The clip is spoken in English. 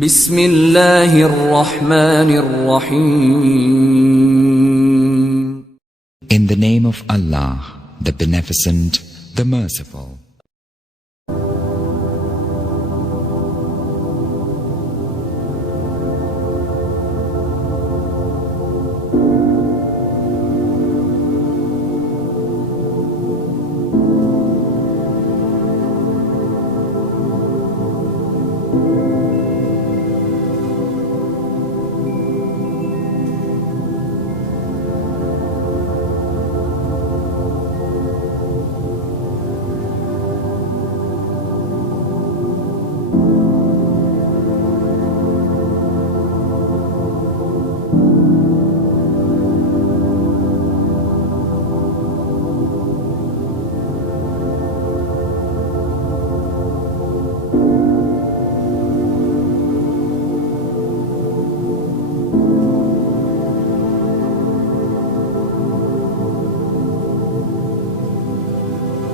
بسم الله الرحمن الرحيم. In the name of Allah, the Beneficent, the Merciful.